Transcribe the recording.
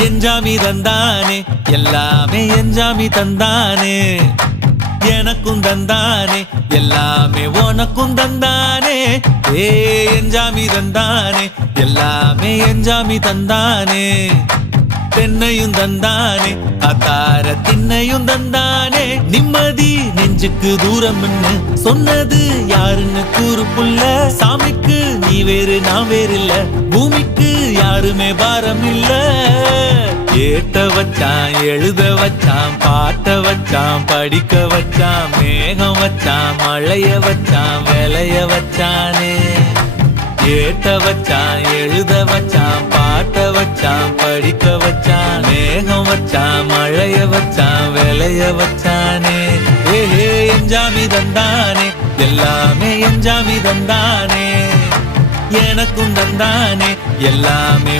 எஞ்சாமி தந்தானே எல்லாமே எஞ்சாமி தந்தானே எனக்கும் தந்தானே எல்லாமே உனக்கும் தந்தானே ஏ எஞ்சாமி தந்தானே எல்லாமே எஞ்சாமி தந்தானே தென்னையும் தந்தானே அத்தார திண்ணையும் தந்தானே நிம்மதி நெஞ்சுக்கு தூரம் சொன்னது யாருன்னு கூறு புள்ள சாமிக்கு நீ வேறு நான் வேறு இல்ல பூமிக்கு யாருமே பாரம் இல்ல ஏத்த வச்சான் எழுத வச்சான் பாட்ட வச்சான் படிக்க வச்சான் மேகம் வச்சான் மழைய வச்சான் விளைய வச்சானே ஏத்த வச்சான் எழுத வச்சான் பாட்ட வச்சான் படிக்க வச்சான் மேகம் வச்சான் மழைய வச்சான் விளைய வச்சானே ஏஹே எஞ்சாமி தந்தானே எல்லாமே எஞ்சாமி தந்தானே எனக்கும் தந்தானே எல்லாமே